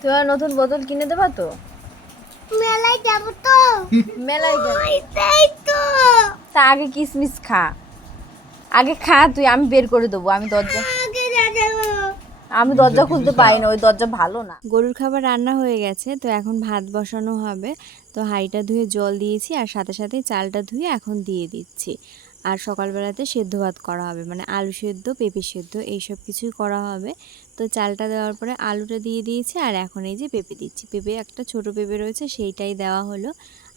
তোমার নতুন বোতল কিনে দেবা তো? মেলায় যাব তো। মেলায় যাবে? তাই তো। তা আগে কিসমিস খা। আগে খা তুই আমি বের করে দেবো আমি দরজা আগে যাব। আমি দরজা খুলতে পারি না ওই দরজা ভালো না। গরুর খাবার রান্না হয়ে গেছে তো এখন ভাত বসানো হবে। তো হাঁড়িটা ধুয়ে জল দিয়েছি আর সাথে সাথে চালটা ধুয়ে এখন দিয়ে দিচ্ছি। আর সকালবেলাতে সেদ্ধ ভাত করা হবে মানে আলু সেদ্ধ পেঁপে সেদ্ধ এইসব কিছুই করা হবে। তো চালটা দেওয়ার পরে আলুটা দিয়ে দিয়েছি আর এখন এই যে পেঁপে দিচ্ছি। পেঁপে একটা ছোট পেঁপে রয়েছে, সেইটাই দেওয়া হলো।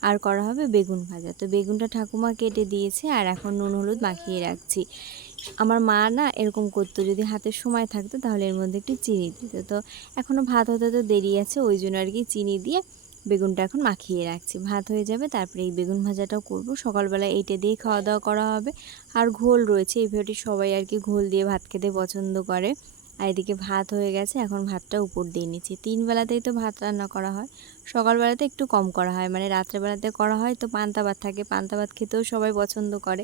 আর করা হবে বেগুন ভাজা। তো বেগুনটা ঠাকুমা কেটে দিয়েছে আর এখন নুন, হলুদ মাখিয়ে রাখছি। আমার মা না এরকম করতো, যদি হাতে সময় থাকতো তাহলে এর মধ্যে একটু চিনি দিত। তো এখনও ভাত হতে তো দেরি আছে, ওই জন্য আর কি চিনি দিয়ে বেগুনটা এখন মাখিয়ে রাখছি। ভাত হয়ে যাবে, তারপরে এই বেগুন ভাজাটাও করব। সকালবেলা এইটা দিয়ে খাওয়া দাওয়া করা হবে। আর ঘোল রয়েছে, এই ভিডিওটি সবাই আর কি ঘোল দিয়ে ভাত খেতে পছন্দ করে। আর এদিকে ভাত হয়ে গেছে, এখন ভাতটা উপর দিয়ে নিচ্ছি। তিন বেলাতেই তো ভাত রান্না করা হয় সকালবেলাতে একটু কম করা হয় মানে রাত্রেবেলাতে করা হয় তো পান্তা ভাত থাকে, পান্তা ভাত খেতেও সবাই পছন্দ করে।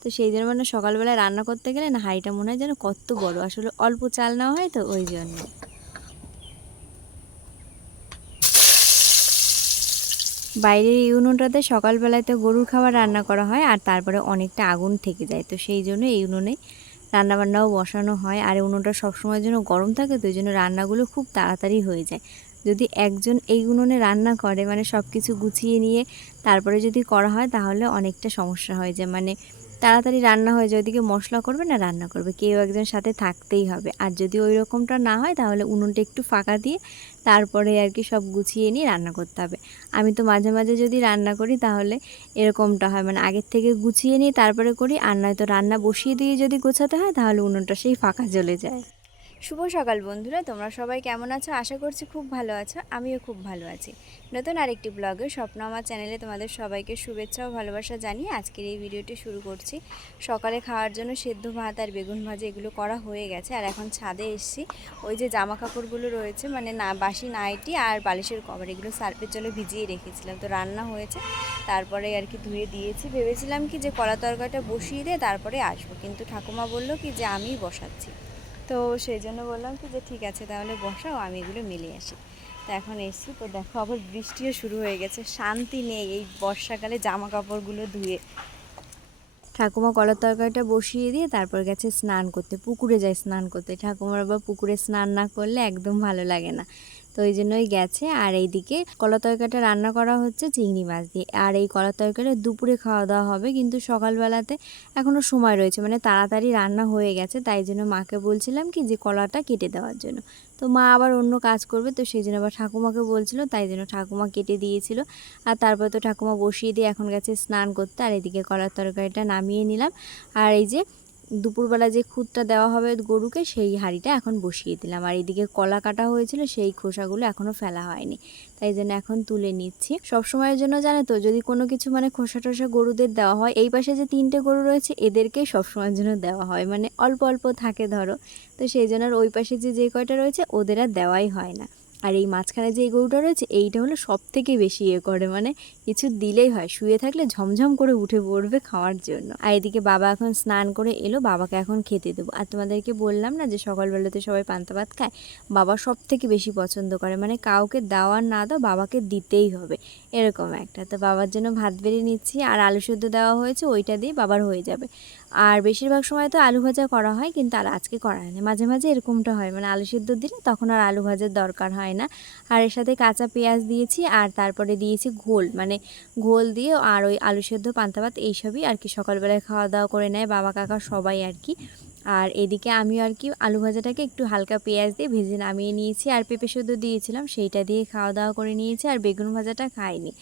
তো সেই জন্য মানে সকালবেলায় রান্না করতে গেলে না হাঁড়িটা মনে হয় যেন কত বড়, আসলে অল্প চাল নেওয়া হয় তো ওই জন্য। বাইরের এই উনুনটাতে সকালবেলাতে গরুর খাবার রান্না করা হয় আর তারপরে অনেকটা আগুন থেকে যায়, তো সেই জন্য এই উনুনে রান্নাবান্নাও বসানো হয় আর উনুনটা সবসময়ের জন্য গরম থাকে, তো ওই জন্য রান্নাগুলো খুব তাড়াতাড়ি হয়ে যায়। যদি একজন এই উনুনে রান্না করে মানে সব কিছু গুছিয়ে নিয়ে তারপরে যদি করা হয়, তাহলে অনেকটা সমস্যা হয়ে যায় মানে তাড়াতাড়ি রান্না হয়ে যায়। ওইদিকে মশলা করবে না, রান্না করবে। কেউ একজন সাথে থাকতেই হবে। আর যদি ওই রকমটা না হয়, তাহলে উনুনটা একটু ফাঁকা দিয়ে তারপরে আর কি সব গুছিয়ে নিয়ে রান্না করতে হবে। আমি তো মাঝে মাঝে যদি রান্না করি, তাহলে এরকমটা হয়। মানে আগের থেকে গুছিয়ে নিয়ে তারপরে করি। আর নয়তো রান্না বসিয়ে দিয়ে যদি গোছাতে হয়, তাহলে উনুনটা সেই ফাঁকা চলে যায়। শুভ সকাল বন্ধুরা, তোমরা সবাই কেমন আছো? আশা করছি খুব ভালো আছো, আমিও খুব ভালো আছি। নতুন আরেকটি ব্লগে স্বপ্ন আমার চ্যানেলে তোমাদের সবাইকে শুভেচ্ছা ও ভালোবাসা জানিয়ে আজকের এই ভিডিওটি শুরু করছি। সকালে খাওয়ার জন্য সেদ্ধ ভাত আর বেগুন ভাজা এগুলো করা হয়ে গেছে আর এখন ছাদে এসেছি। ওই যে জামা কাপড়গুলো রয়েছে মানে না, বাসি নাইটি আর বালিশের কভার, এগুলো সার্ফের জলে ভিজিয়ে রেখেছিলাম। তো রান্না হয়েছে, তারপরে আর কি ধুয়ে দিয়েছি। ভেবেছিলাম কি যে কলা তরকারিটা বসিয়ে দিয়ে তারপরে আসব, কিন্তু ঠাকুমা বলল কি যে আমিই বসাচ্ছি। তো সেই জন্য বললাম কি যে, ঠিক আছে, তাহলে বসাও, আমি এগুলো মিলে আসি। তো এখন এসছি, তো দেখো আবার বৃষ্টিও শুরু হয়ে গেছে, শান্তি নেই এই বর্ষাকালে জামা কাপড়গুলো ধুয়ে। ঠাকুমা কলার তরকারিটা বসিয়ে দিয়ে তারপর গেছে স্নান করতে, পুকুরে যায় স্নান করতে। ঠাকুমার আবার পুকুরে স্নান না করলে একদম ভালো লাগে না। তো ওই জন্যই গেছে। আর এইদিকে কলা তরকারিটা রান্না করা হচ্ছে চিংড়ি মাছ দিয়ে। আর এই কলা তরকারিটা দুপুরে খাওয়া দাওয়া হবে, কিন্তু সকালবেলাতে এখনও সময় রয়েছে। মানে তাড়াতাড়ি রান্না হয়ে গেছে, তাই জন্য মাকে বলছিলাম কি যে কলাটা কেটে দেওয়ার জন্য। তো মা আবার অন্য কাজ করবে, তো সেই জন্য আবার ঠাকুমাকে বলছিল, তাই জন্য ঠাকুমা কেটে দিয়েছিল। আর তারপর তো ঠাকুমা বসিয়ে দিয়ে এখন গেছে স্নান করতে। আর এদিকে কলার তরকারিটা নামিয়ে নিলাম। আর এই যে দুপুরবেলা যে খুদটা দেওয়া হবে গরুকে, সেই হাঁড়িটা এখন বসিয়ে দিলাম। আর এদিকে কলা কাটা হয়েছিল, সেই খোসাগুলো এখনও ফেলা হয়নি। তাই জন্য এখন তুলে নিচ্ছি। সব সময়ের জন্য জানে তো, যদি কোনো কিছু মানে খোসা টোসা গরুদের দেওয়া হয়, এই পাশে যে তিনটে গরু রয়েছে, এদেরকে সব সময়ের জন্য দেওয়া হয়। মানে অল্প অল্প থাকে ধরো। তো সেই জন্য আর ওই পাশে যে যে কয়টা রয়েছে, ওদের আর দেওয়াই হয় না। আর এই মাঝখানে যে গরুটা রয়েছে, এইটা হলো সব থেকে বেশি ইয়ে করে। মানে কিছু দিলেই হয়, শুয়ে থাকলে ঝমঝম করে উঠে পড়বে খাওয়ার জন্য। আর এদিকে বাবা এখন স্নান করে এলো, বাবাকে এখন খেতে দেবো। আর তোমাদেরকে বললাম না যে সকালবেলাতে সবাই পান্তা ভাত খায়? বাবা সব থেকে বেশি পছন্দ করে। মানে কাউকে দেওয়ার না দাও, বাবাকে দিতেই হবে। এরকম একটা। তো বাবার জন্য ভাত বেরিয়ে নিচ্ছি, আর আলু সেদ্ধ দেওয়া হয়েছে, ওইটা দিয়ে বাবার হয়ে যাবে। আর বেশিরভাগ সময় তো আলু ভাজা করা হয়, কিন্তু আর আজকে করা হয়নি। মাঝে মাঝে এরকমটা হয়। মানে আলু সেদ্ধ দিলে তখন আর আলু ভাজার দরকার হয় না। আর এর সাথে কাঁচা পেঁয়াজ দিয়েছি আর তারপরে দিয়েছি ঘোল। মানে ঘোল দিয়ে আর ওই আলু সেদ্ধ, পান্তা ভাত এইসবই আর কি সকালবেলায় খাওয়া দাওয়া করে নেয় বাবা, কাকা সবাই আর কি। আর এদিকে আমিও আর কি আলু ভাজাটাকে একটু হালকা পেঁয়াজ দিয়ে ভেজে নামিয়ে নিয়েছি আর পেঁপে সেদ্ধ দিয়েছিলাম সেইটা দিয়ে খাওয়া দাওয়া করে নিয়েছি আর বেগুন ভাজাটা খাইনি।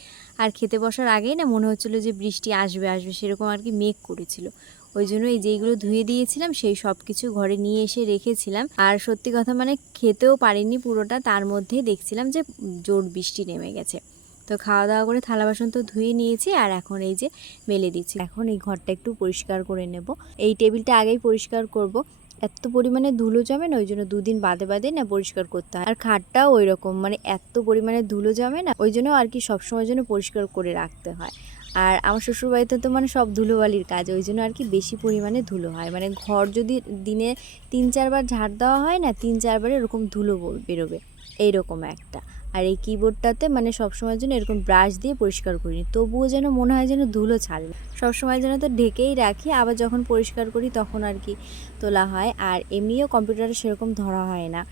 আর খেতে বসার আগেই না মনে হচ্ছিল যে বৃষ্টি আসবে আসবে সেরকম আর কি মেঘ করেছিল। ওই জন্য এই যেইগুলো ধুয়ে দিয়েছিলাম, সেই সব কিছু ঘরে নিয়ে এসে রেখেছিলাম। আর সত্যি কথা মানে খেতেও পারিনি পুরোটা, তার মধ্যেই দেখছিলাম যে জোর বৃষ্টি নেমে গেছে। তো খাওয়া দাওয়া করে থালা বাসন তো ধুয়ে নিয়েছি, আর এখন এই যে মেলে দিচ্ছি। এখন এই ঘরটা একটু পরিষ্কার করে নেব। এই টেবিলটা আগেই পরিষ্কার করব। এত পরিমাণে ধুলো জমে না, ওই জন্য দুদিন বাদে বাদে না পরিষ্কার করতে হয়। আর খাটটাও ওই রকম মানে এত পরিমাণে ধুলো জমে না, ওই জন্য আর কি সবসময়ের জন্য পরিষ্কার করে রাখতে হয়। আর আমার শ্বশুরবাড়িতে তো মানে সব ধুলোবালির কাজ, ওই জন্য আর কি বেশি পরিমাণে ধুলো হয়। মানে ঘর যদি দিনে তিন চারবার ঝাড় দেওয়া হয় না, তিন চারবার এরকম ধুলো বেরোবে। এইরকম একটা। আর এই কিবোর্ডটাতে মানে সবসময়ের জন্য এরকম ব্রাশ দিয়ে পরিষ্কার করিনি তবুও যেন মনে হয় যেন ধুলো ছাড়বে সবসময় যেন তো ঢেকেই রাখি, আবার যখন পরিষ্কার করি তখন আর কি তোলা হয়। আর এমনিও কম্পিউটারে সেরকম ধরা হয় না।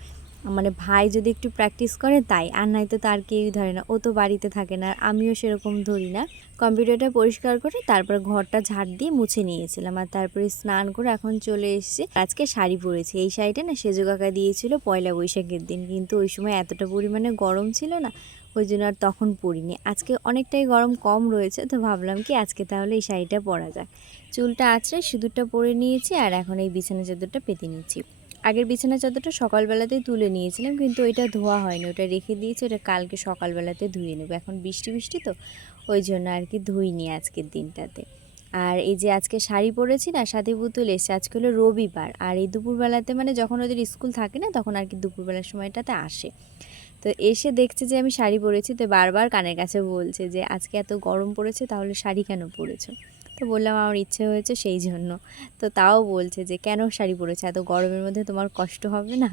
মানে ভাই যদি একটু প্র্যাকটিস করে, তাই। আর নয়তো তার কেউই ধরে না, ও তো বাড়িতে থাকে না, আর আমিও সেরকম ধরি না। কম্পিউটারটা পরিষ্কার করে তারপর ঘরটা ঝাড় দিয়ে মুছে নিয়েছিলাম। আর তারপরে স্নান করে এখন চলে এসেছি। আজকে শাড়ি পরেছি। এই শাড়িটা না সেজো কাকা দিয়েছিল পয়লা বৈশাখের দিন। কিন্তু ওই সময় এতটা পরিমাণে গরম ছিল না, ওই জন্য আর তখন পরিনি। আজকে অনেকটাই গরম কম রয়েছে, তো ভাবলাম কি আজকে তাহলে এই শাড়িটা পরা যাক। চুলটা আঁচড়ে সিঁদুরটা পরে নিয়েছি, আর এখন এই বিছানা চাদরটা পেতে নিচ্ছি। আগের বিছানা চাদরটা সকালবেলাতেই তুলে নিয়েছিলাম, কিন্তু ওইটা ধোয়া হয়নি। ওটা রেখে দিয়েছি, ওটা কালকে সকালবেলাতে ধুয়ে নেব। এখন বৃষ্টি বৃষ্টি তো, ওই জন্য আর কি ধুইনি আজকের দিনটাতে। আর এই যে আজকে শাড়ি পরেছি না, সাথে পুতুল এসে আজকে হলো রবিবার, আর এই দুপুরবেলাতে মানে যখন ওদের স্কুল থাকে না, তখন আর কি দুপুরবেলার সময়টাতে আসে। তো এসে দেখছে যে আমি শাড়ি পরেছি, তো বারবার কানের কাছে বলছে যে, আজকে এত গরম পড়েছে, তাহলে শাড়ি কেন পরেছো? তো বললাম আমার ইচ্ছে হয়েছে সেই জন্য। তো তাও বলছে যে, কেন শাড়ি পরেছে? এত গরমের মধ্যে তোমার কষ্ট হবে না?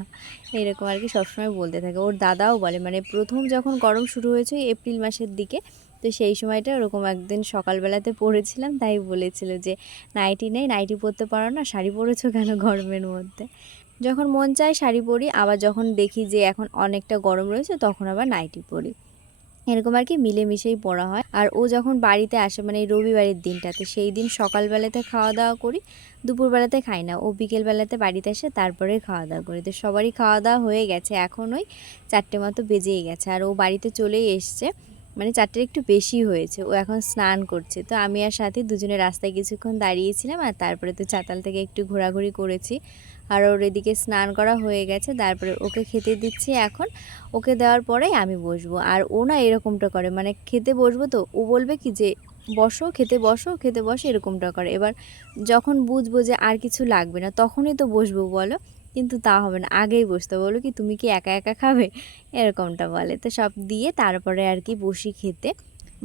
এরকম আর কি সবসময় বলতে থাকে। ওর দাদাও বলে মানে প্রথম যখন গরম শুরু হয়েছে এপ্রিল মাসের দিকে, তো সেই সময়টা ওরকম একদিন সকালবেলাতে পরেছিলাম, তাই বলেছিল যে, নাইটি নেই, নাইটি পরতে পারো না, শাড়ি পরেছো কেন গরমের মধ্যে? যখন মন চায় শাড়ি পরি, আবার যখন দেখি যে এখন অনেকটা গরম রয়েছে, তখন আবার নাইটি পরি। এরকম আর কি মিলেমিশেই পড়া হয়। আর ও যখন বাড়িতে আসে মানে এই রবিবারের দিনটাতে, সেই দিন সকালবেলাতে খাওয়া দাওয়া করি, দুপুরবেলাতে খাই না। ও বিকেলবেলাতে বাড়িতে আসে, তারপরে খাওয়া দাওয়া করি। তো সবারই খাওয়া দাওয়া হয়ে গেছে। এখন ওই চারটে মতো বেজেই গেছে। আর ও বাড়িতে চলেই এসছে। মানে চারটের একটু বেশি হয়েছে, ও এখন স্নান করছে। তো আমি আর সাথে দুজনে রাস্তায় কিছুক্ষণ দাঁড়িয়েছিলাম আর তারপরে তো চাতাল থেকে একটু ঘোরাঘুরি করেছি। আর ওর এদিকে স্নান করা হয়ে গেছে, তারপরে ওকে খেতে দিচ্ছি এখন। ওকে দেওয়ার পরেই আমি বসবো। আর ও না এরকমটা করে মানে খেতে বসবো তো, ও বলবে কি যে, বসো, খেতে বসো খেতে বসো, এরকমটা করে। এবার যখন বুঝব যে আর কিছু লাগবে না, তখনই তো বসবো, বলো। কিন্তু তা হবে না। আগেই বসতে বলো কি, তুমি কি একা একা খাবে? এরকমটা বলে। তো সব দিয়ে তারপরে আর কি বসি খেতে।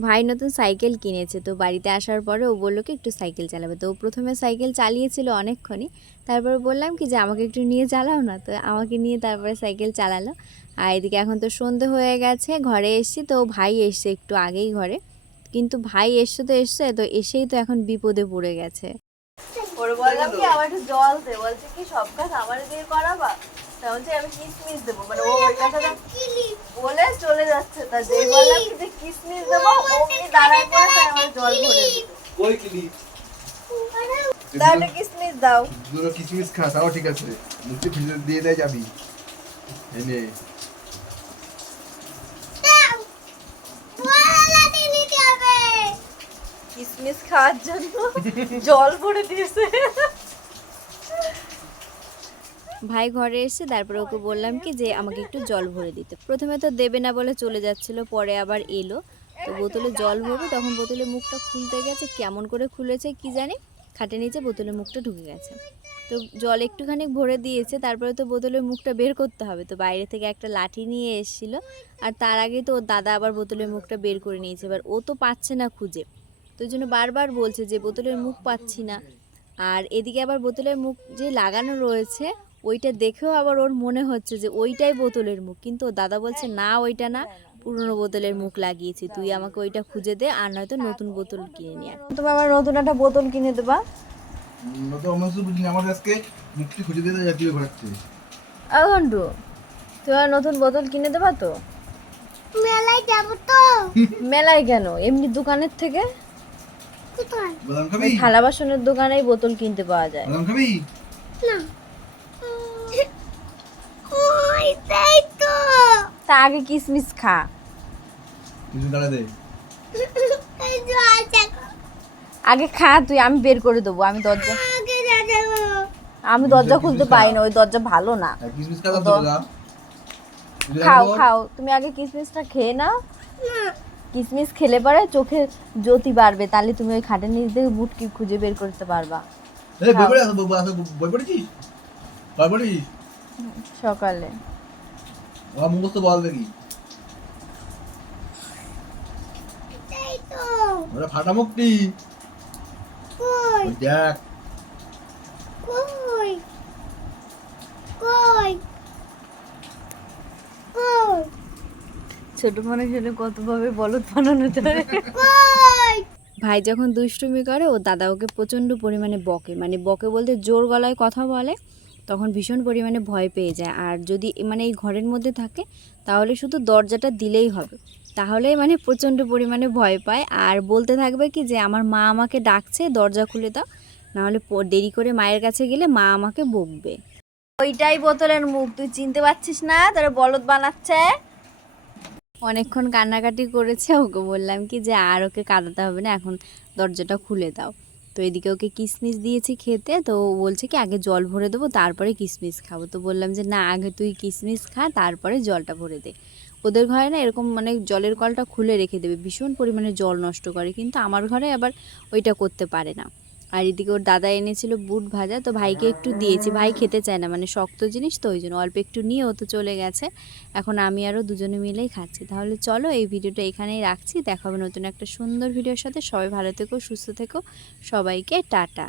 ভাই নতুন সাইকেল কিনেছে, তো বাড়িতে আসার পরে ও বলল কি, একটু সাইকেল চালাবে। তো ও প্রথমে সাইকেল চালিয়েছিল অনেকক্ষণই। তারপরে বললাম কি যে, আমাকে একটু নিয়ে চালাও না। তো আমাকে নিয়ে তারপরে সাইকেল চালালো। আর এদিকে এখন তো সন্ধে হয়ে গেছে, ঘরে এসছি। তো ভাই এসছে একটু আগেই ঘরে। কিন্তু ভাই এসছে তো এসছে, তো এসেই তো এখন বিপদে পড়ে গেছে। ওরে বললাম কি আমার একটু জল দে। বলছে কি সব কাজ আমার দিয়ে করাবা? তা বলছে আমি কিসমিস দেবো। মানে ও ওই কথাটা বলে চলে যাচ্ছে। তা যেই বললাম কি যে কিসমিস দেবো দাঁড়ায় পড়ে তাই আমার জল ভরে দিল। ওই ক্লিপ তাহলে কিসমিস দাও। দুটো কিসমিস খা তাও ঠিক আছে। দিয়ে দেয় যাবি। এনে। কিসমিস খাওয়ার জন্য জল ভরে দিয়েছে। ভাই ঘরে এসে তারপরে ওকে বললাম কি যে আমাকে একটু জল ভরে দিতে। প্রথমে তো দেবে না বলে চলে যাচ্ছিল, পরে আবার এলো। তো বোতলে জল ভরবে, তখন বোতলে মুখটা খুলতে গেছে, কেমন করে খুলেছে কি জানি? খাটে নিচে বোতলের মুখটা ঢুকে গেছে। তো জল একটুখানি ভরে দিয়েছে, তারপরে তো বোতলের মুখটা বের করতে হবে। তো বাইরে থেকে একটা লাঠি নিয়ে এসেছিল, আর তার আগে তো ওর দাদা আবার বোতলের মুখটা বের করে নিয়েছে। এবার ও তো পাচ্ছে না খুঁজে। তো ওই জন্য বারবার বলছে যে বোতলের মুখ পাচ্ছি না। আর এদিকে আবার বোতলের মুখ যে লাগানো রয়েছে ওইটা দেখেও আবার ওর মনে হচ্ছে যে ওইটাই বোতলের মুখ। কিন্তু দাদা বলছে না ওইটা না পুরনো বোতলের মুখ লাগিয়েছি। তুই আমাকে ওইটা খুঁজে দে আর নয়তো নতুন বোতল কিনে নিয়ে। তুমি আবার নতুন একটা বোতল কিনে দেবা নতুন বোতল কিনে দেবা তো? মেলায় যাব তো। মেলায় কেন? এমনি দোকানের থেকে কোথায় বাদাম খাবি ওই থালা বাসনের দোকানেই বোতল কিনতে পাওয়া যায়। বাদাম খাবি? না। ওই তাই তো। তা আগে কিসমিস খা। কিছু দাঁড়া দে। আগে খা তুই আমি বের করে দেবো আমি দরজা আমি দরজা খুলতে পারি না ওই দরজা ভালো না। দাঁড়া খাও খাও। তুমি আগে কিসমিসটা খেয়ে নাও। না। কিসমিস খেলে পরে চোখে জ্যোতি বাড়বে। তাহলে তুমি ওই খাটের নিচ থেকে বুটকি খুঁজে বের করতে পারবা। সকালে। মুখস্থ বল দেখি। তাই তো। ওরা ফাটা কই? দেখ। ছোট মানুষ হলে কতভাবে বলদ বানানো যায়? ভাই যখন দুষ্টুমি করে ও দাদা ওকে প্রচণ্ড পরিমাণে বকে। মানে বকে বলতে জোর গলায় কথা বলে তখন ভীষণ পরিমাণে ভয় পেয়ে যায়। আর যদি মানে এই ঘরের মধ্যে থাকে তাহলে শুধু দরজাটা দিলেই হবে। তাহলে মানে প্রচণ্ড পরিমাণে ভয় পায়। আর বলতে থাকবে কি যে আমার মা আমাকে ডাকছে দরজা খুলে দাও। নাহলে দেরি করে মায়ের কাছে গেলে মা আমাকে বকবে। ওইটাই বোতলের মুখ। তুই চিনতে পারছিস না? তারা বলদ বানাচ্ছে। অনেকক্ষণ কান্নাকাটি করেছে, ওকে বললাম কি যে আর ওকে কাঁদাতে হবে না, এখন দরজাটা খুলে দাও। তো এদিকে ওকে কিসমিস দিয়েছি খেতে, তো বলছে কি আগে জল ভরে দেবো, তারপরে কিসমিস খাব। তো বললাম যে না, আগে তুই কিসমিস খা, তারপরে জলটা ভরে দে। ওদের ঘরে না এরকম মানে জলের কলটা খুলে রেখে দেবে, ভীষণ পরিমাণে জল নষ্ট করে, কিন্তু আমার ঘরে আবার ওইটা করতে পারে না। আর এদিকে ওর দাদা এনেছিল বুট ভাজা, তো ভাইকে একটু দিয়েছি। ভাই খেতে চায় না মানে শক্ত জিনিস, তো ওই জন্য অল্প একটু নিয়ে ও তো চলে গেছে। এখন আমি আরও দুজনে মিলেই খাচ্ছি। তাহলে চলো এই ভিডিওটা এখানেই রাখছি। দেখাবো নতুন একটা সুন্দর ভিডিওর সাথে। সবাই ভালো থেকো, সুস্থ থেকো। সবাইকে টাটা।